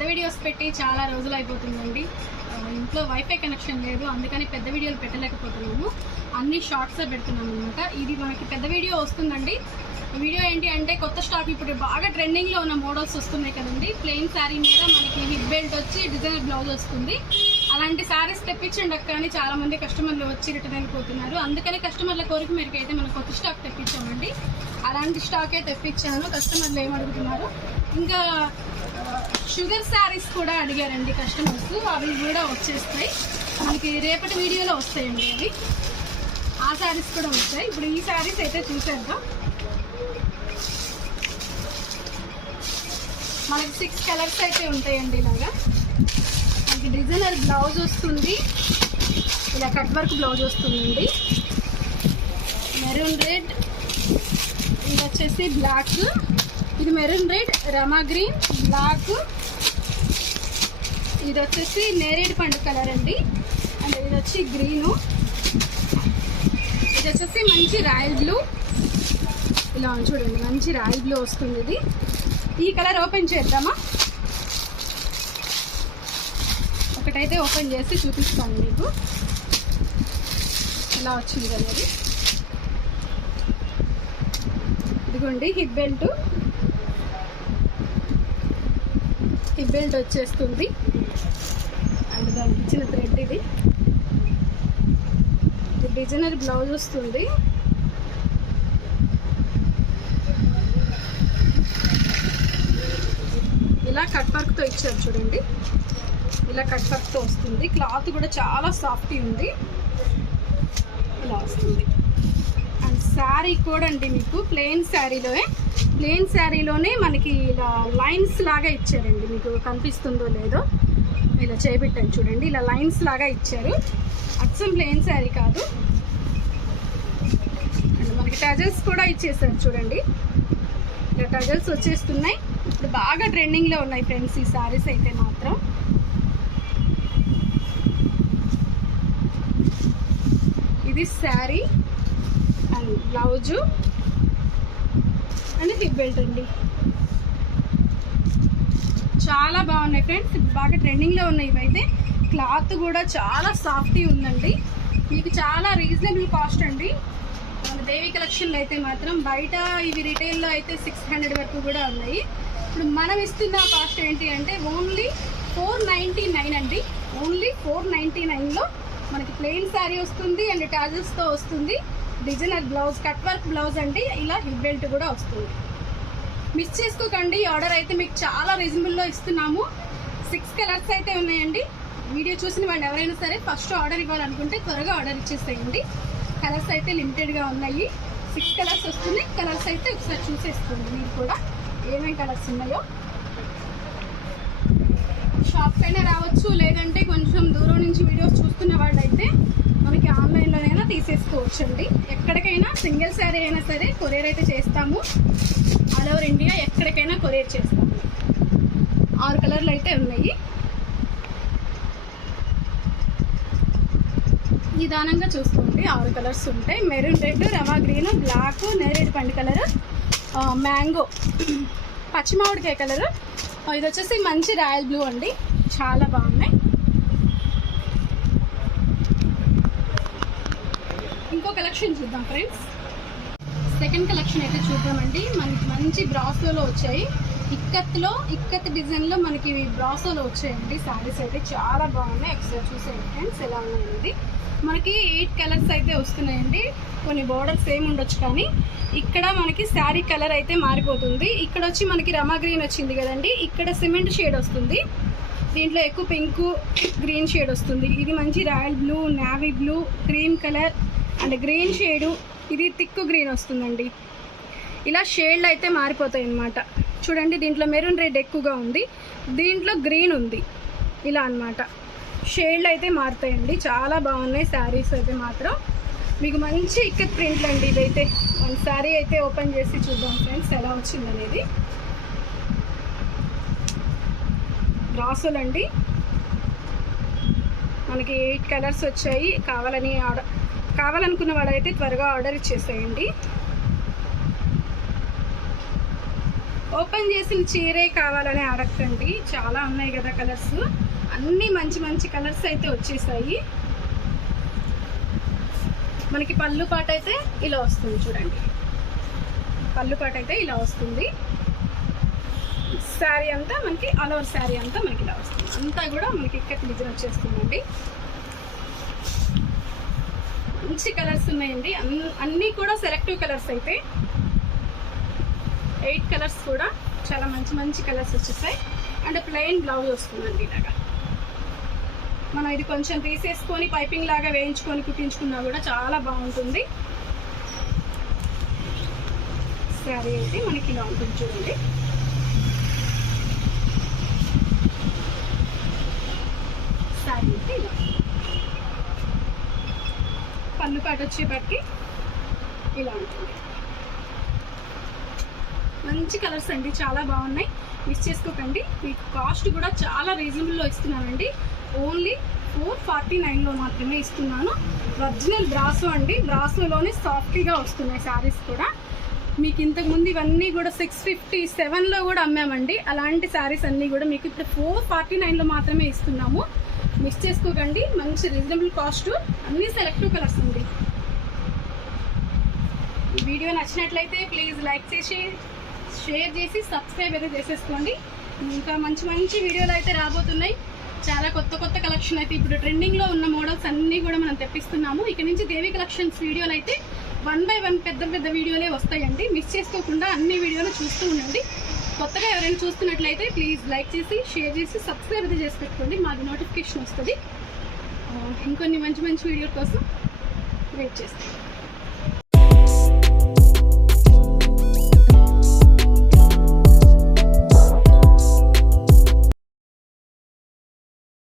పెద్ద వీడియోస్ పెట్టి చాలా రోజులు అయిపోతుందండి. ఇంట్లో వైఫై కనెక్షన్ లేదు అందుకని పెద్ద వీడియోలు పెట్టలేకపోతున్నాము. అన్ని షార్ట్సే పెడుతున్నాము అనమాట ఇది మనకి పెద్ద వీడియో వస్తుందండి. వీడియో ఏంటి అంటే కొత్త స్టాక్ ఇప్పుడు బాగా ట్రెండింగ్లో ఉన్న మోడల్స్ వస్తున్నాయి కదండి. ప్లెయిన్ శారీ మీద మనకి హిప్ బెల్ట్ వచ్చి డిజైనర్ బ్లౌజ్ వస్తుంది. అలాంటి శారీస్ తెప్పించండి అక్క అని చాలా మంది కస్టమర్లు వచ్చి రిటర్న్ అయిపోతున్నారు. అందుకని కస్టమర్ల కోరిక మేరకు అయితే మనం కొత్త స్టాక్ తెప్పించామండి. అలాంటి స్టాకే తెప్పించాను. కస్టమర్లు ఏమడుగుతున్నారు ఇంకా షుగర్ శారీస్ కూడా అడిగారండి కస్టమర్స్. అవి కూడా వచ్చేస్తాయి. మనకి రేపటి వీడియోలో వస్తాయండి అవి. ఆ శారీస్ కూడా వచ్చాయి ఇప్పుడు ఈ శారీస్ అయితే చూసేద్దాం. మనకి సిక్స్ కలర్స్ అయితే ఉంటాయండి ఇలాగా. మనకి డిజైనర్ బ్లౌజ్ వస్తుంది. ఇలా కట్ వర్క్ బ్లౌజ్ వస్తుందండి. మెరూన్ రెడ్ ఇది వచ్చేసి బ్లాక్ ఇది maroon red Rama green black ఇది వచ్చేసి నేరేడు పండు కలర్ అండి. అండ్ ఇది వచ్చి గ్రీను ఇది వచ్చేసి మంచి రాయల్ బ్లూ ఇలా చూడండి మంచి రాయల్ బ్లూ వస్తుంది ఇది. ఈ కలర్ ఓపెన్ చేద్దామా? ఒకటైతే ఓపెన్ చేసి చూపిస్తాను మీకు. ఇలా వచ్చింది అనేది ఇదిగోండి హిప్ బెల్ట్ హిప్ బెల్ట్ వచ్చేస్తుంది. ఇచ్చిన థ్రెడ్ ఇది. డిజైనర్ బ్లౌజ్ వస్తుంది. ఇలా కట్ వర్క్తో ఇచ్చారు చూడండి. ఇలా కట్ వర్క్తో వస్తుంది. క్లాత్ కూడా చాలా సాఫ్ట్ ఉంది. ఇలా వస్తుంది. అండ్ శారీ కూడా అండి మీకు. ప్లెయిన్ శారీలోనే ప్లెయిన్ శారీలోనే మనకి ఇలా లైన్స్ లాగా ఇచ్చారండి. మీకు కనిపిస్తుందో లేదో. ఇలా చేపెట్టాను చూడండి. ఇలా లైన్స్ లాగా ఇచ్చారు. అచ్చం ప్లెయిన్ శారీ కాదు. అండ్ మనకి టజల్స్ కూడా ఇచ్చేసారు చూడండి. ఇలా టజల్స్ వచ్చేస్తున్నాయి. ఇప్పుడు బాగా ట్రెండింగ్లో ఉన్నాయి ఫ్రెండ్స్ ఈ శారీస్ అయితే మాత్రం. ఇది sari and blouse and hip belt అండి. చాలా బాగున్నాయి ఫ్రెండ్స్. బాగా ట్రెండింగ్లో ఉన్నాయి ఇవైతే. క్లాత్ కూడా చాలా సాఫ్టీ ఉందండి. మీకు చాలా రీజనబుల్ కాస్ట్ అండి. మన దేవి కలెక్షన్లో అయితే మాత్రం బయట ఇవి రిటైల్లో అయితే సిక్స్ హండ్రెడ్ వరకు కూడా ఉన్నాయి. ఇప్పుడు మనం ఇస్తున్న కాస్ట్ ఏంటి అంటే ఓన్లీ ఫోర్ నైంటీ నైన్ అండి. ఓన్లీ ఫోర్ నైంటీ నైన్లో మనకి ప్లెయిన్ శారీ వస్తుంది అండ్ టాజల్స్తో వస్తుంది. Designer blouse cut work blouse అండి. ఇలా హిప్ బెల్ట్ కూడా వస్తుంది. మిస్ చేసుకోకండి. ఆర్డర్ అయితే మీకు చాలా రీజనబుల్లో ఇస్తున్నాము. సిక్స్ కలర్స్ అయితే ఉన్నాయండి. వీడియో చూసిన వాళ్ళు ఎవరైనా సరే ఫస్ట్ ఆర్డర్ ఇవ్వాలనుకుంటే త్వరగా ఆర్డర్ ఇచ్చేసేయండి. కలర్స్ అయితే లిమిటెడ్గా ఉన్నాయి. సిక్స్ కలర్స్ వస్తున్నాయి. కలర్స్ అయితే ఒకసారి చూసేస్తుంది మీరు కూడా. ఏమేమి కలర్స్ ఉన్నాయో. షాప్ అయినా రావచ్చు లేదంటే కొంచెం దూరం నుంచి వీడియోస్ చూస్తున్న వాళ్ళైతే మనకి ఆన్లైన్లోనైనా తీసేసుకోవచ్చండి. ఎక్కడికైనా సింగిల్ శారీ అయినా సరే కొరియర్ అయితే చేస్తాము. ఇండియా ఎక్కడికైనా కొరియర్ చేస్తాము ఆరు కలర్లు అయితే ఉన్నాయి. నిదానంగా చూసుకోండి ఆరు కలర్స్ ఉంటాయి. Maroon red Rava green black నేరేడు పండు కలర్ మ్యాంగో పచ్చిమామిడికాయ కలరు. ఇది వచ్చేసి మంచి రాయల్ బ్లూ అండి. చాలా బాగున్నాయి. ఇంకో కలెక్షన్ చూద్దాం ఫ్రెండ్స్. సెకండ్ కలెక్షన్ అయితే చూద్దామండి. మనకి మంచి బ్రాసోలో వచ్చాయి. ఇక్కత్లో ఇక్కత్ డిజైన్లో మనకి బ్రాసోలో వచ్చాయండి. శారీస్ అయితే చాలా బాగున్నాయి. ఒకసారి చూసేయండి ఫ్రెండ్స్ ఎలా ఉన్నాయండి. మనకి ఎయిట్ కలర్స్ అయితే వస్తున్నాయండి. కొన్ని బోర్డర్స్ సేమ్ ఉండొచ్చు కానీ ఇక్కడ మనకి శారీ కలర్ అయితే మారిపోతుంది. ఇక్కడ వచ్చి మనకి రమా గ్రీన్ వచ్చింది కదండి. ఇక్కడ సిమెంట్ షేడ్ వస్తుంది. దీంట్లో ఎక్కువ పింక్ గ్రీన్ షేడ్ వస్తుంది. ఇది మంచి royal blue navy blue cream colour and green shade ఇది థిక్ గ్రీన్ వస్తుందండి. ఇలా షేడ్లు అయితే మారిపోతాయి అన్నమాట. చూడండి దీంట్లో మెరూన్ రెడ్ ఎక్కువగా ఉంది. దీంట్లో గ్రీన్ ఉంది. ఇలా అన్నమాట. షేడ్లు అయితే మారుతాయండి. చాలా బాగున్నాయి శారీస్ అయితే మాత్రం. మీకు మంచి ఇక్కత్ ప్రింట్లు అండి ఇదైతే. మన శారీ అయితే ఓపెన్ చేసి చూద్దాం ఫ్రెండ్స్ ఎలా వచ్చిందనేది. రాసులండి మనకి ఎయిట్ కలర్స్ వచ్చాయి. కావాలని ఆర్డర్ కావాలనుకున్న వాళ్ళైతే త్వరగా ఆర్డర్ ఇచ్చేసేయండి. ఓపెన్ చేసిన చీరే కావాలని అడగండి చాలా ఉన్నాయి కదా కలర్స్. అన్ని మంచి మంచి కలర్స్ అయితే వచ్చేసాయి. మనకి పళ్ళు పాట అయితే ఇలా వస్తుంది చూడండి. పళ్ళు పాట అయితే ఇలా వస్తుంది. శారీ అంతా మనకి ఆల్ ఓవర్ శారీ అంతా మనకి ఇలా వస్తుంది. అంతా కూడా మనకి ఇక్కడ డిజైన్ వచ్చేస్తుందండి. మంచి కలర్స్ ఉన్నాయండి. అన్నీ కూడా సెలెక్టివ్ కలర్స్ అయితే. ఎయిట్ కలర్స్ కూడా చాలా మంచి మంచి కలర్స్ వచ్చేసాయి. అండ్ ప్లెయిన్ బ్లౌజ్ వస్తుందండి ఇలాగా. మనం ఇది కొంచెం తీసేసుకొని పైపింగ్ లాగా వేయించుకొని కుట్టించుకున్నా కూడా చాలా బాగుంటుంది. శారీ అయితే మనకి ఇలా ఉంటుంది చూడండి. శారీ అయితే ఇలా. పళ్ళు పాట వచ్చేపటికి ఇలా ఉంటుంది. మంచి కలర్స్ అండి చాలా బాగున్నాయి. మిస్ చేసుకోకండి. మీకు కాస్ట్ కూడా చాలా రీజనబుల్లో ఇస్తున్నానండి. ఓన్లీ ఫోర్ ఫార్టీ నైన్లో మాత్రమే ఇస్తున్నాను. ఒరిజినల్ బ్రాసో అండి. బ్రాసోలోనే సాఫ్ట్గా వస్తున్నాయి శారీస్ కూడా. మీకు ఇంతకుముందు ఇవన్నీ కూడా సిక్స్ ఫిఫ్టీ సెవెన్లో కూడా అమ్మామండి. అలాంటి శారీస్ అన్నీ కూడా మీకు ఇప్పుడు ఫోర్ ఫార్టీ నైన్లో మాత్రమే ఇస్తున్నాము. మిస్ చేసుకోకండి. మంచి రీజనబుల్ కాస్ట్. అన్ని సెలెక్టివ్ కలర్స్ ఉంది ఈ వీడియో నచ్చినట్లయితే ప్లీజ్ లైక్ చేసి షేర్ చేసి సబ్స్క్రైబ్ అయితే చేసేసుకోండి. ఇంకా మంచి మంచి వీడియోలు అయితే రాబోతున్నాయి. చాలా కొత్త కొత్త కలెక్షన్ అయితే ఇప్పుడు ట్రెండింగ్లో ఉన్న మోడల్స్ అన్నీ కూడా మనం తెప్పిస్తున్నాము. ఇక నుంచి దేవి కలెక్షన్స్ వీడియోలు అయితే వన్ బై వన్ పెద్ద పెద్ద వీడియోలే వస్తాయండి. మిస్ చేసుకోకుండా అన్ని వీడియోలు చూస్తూ ఉండండి. కొత్తగా ఎవరైనా చూస్తున్నట్లయితే ప్లీజ్ లైక్ చేసి షేర్ చేసి సబ్స్క్రైబ్ అయితే చేసి పెట్టుకోండి. మాకు నోటిఫికేషన్ వస్తుంది. ఇంకొన్ని మంచి మంచి వీడియో కోసం వెయిట్ చేస్తాను